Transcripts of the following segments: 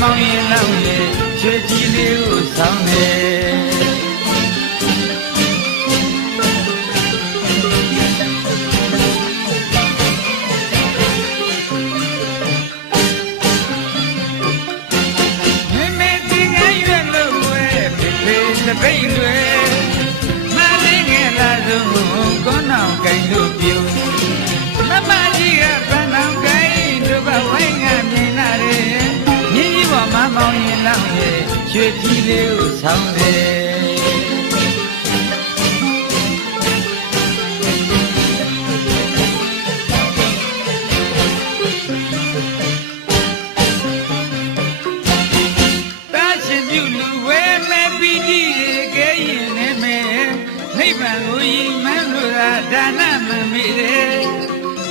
မောင်ရင်လောင်းရဲ့ရွှေကြီးလေးကိုဆောင်နေတပိတ်လွယ်မလေးငယ်လာဆုံးကောင်းအောင်ကိုင်လို့ပြုံးမမကြီးကပန်းအောင်ကိုင်တို့ဘဝိုင်းကမြင်လာတယ်မြင်းကြီးပေါ်မှာမောင်ရင်လောင်းရဲ့ရွှေကြီးလေးကိုဆောင်းတယ်ဒါနမမေတယ်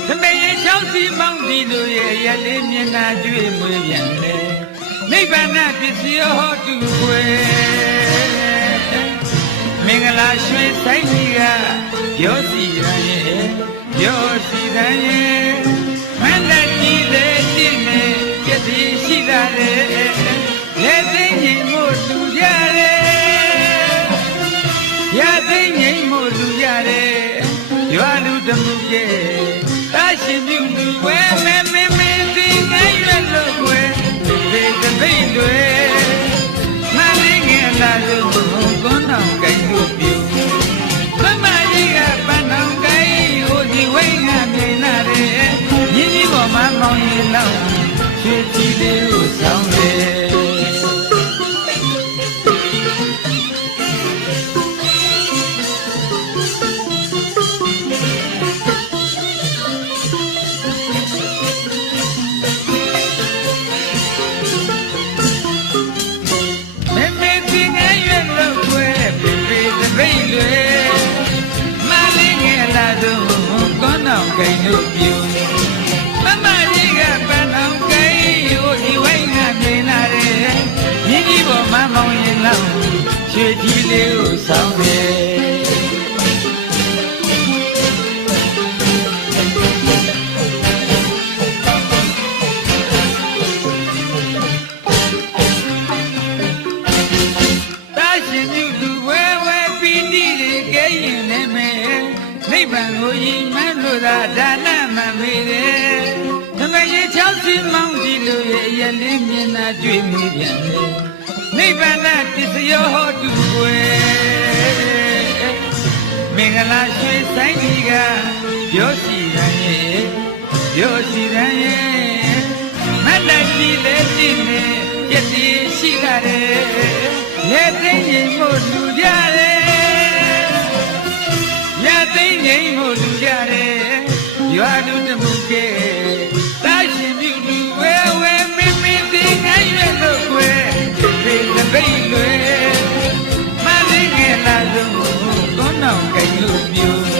သမီးရဲ့ချောင်းစီမောင်းဒီလိုရဲ့ရလေးမျက်နှာကျွေးမွေးပြန်လေနိဗ္ဗာန်ပစ္စည်းဟောတူွယ်မင်္ဂလာရွှေဆိုင်ကြီးကပြောစီရရဲ့ပြောစီတဲ့ရဲ့မန္တကြီးလေးတည်နေပြည့်စည်ရှိလာတဲ့လက်သိငိမ်မို့လူကြတယ်ရသိငိမ်မို့လူကြတယ်ရွာလူတမှုရဲ့တာရှင်ပြုလူဝဲမဲမဲမဲသိငယ်ရွယ်လို့ွယ်ဒီတပိတ်တွေမလေးငယ်လာလို့ကွန်းတော်ကိုင်လို့ပြုမမကြီးကပန်းတော်ကိုင်ဟိုဒီဝိငါမြင်လာတယ်ရင်းကြီးပေါ်မှာမောင်ရင်လောက်ရွှေကြီးလေးကိုဆောင်းတယ်ကိုင်လို့ပြုံးမမကြီးကပန်းအောင်ကိုင်ဟိုဒီဝိုင်းကမြင်လာတယ်မြင်းကြီးပေါ်မှာမောင်ရင်လောက်ရွှေကြီးလေးကိုဆောင်းတယ်တာရှင်မြူလူဝဲဝဲပီတိတွေကဲရင်လည်းမဲနိဗ္ဗာန်ကိုရင်မလို့သာဒါနမမေတယ်သမီးရဲ့ချောင်းစီမောင်းဒီလိုရဲ့ရလေးမျက်နှာကျွေးမိပြန်လေနိဗ္ဗာန်ပစ္စယောဟောတူွယ်မင်္ဂလာရွှေဆိုင်ကြီးကပြောစီတဲ့ရဲ့ပြောစီတဲ့ရဲ့မန္တကြီးလေးတည်နေပြည့်စည်ရှိလာတယ်လက်သိငိမ်မို့လူကြတယ်ရသိငိမ်မို့လူကြတယ်ရွာလူတမှုကဲတာရှင်ပြုလူဝဲဝဲမင်းမင်းသိငယ်ရွယ်လို့ွယ်ဒီတပိတ်လွယ်မလေးငယ်လာဆုံးကောင်းအောင်ကြိုင်လို့မျိုး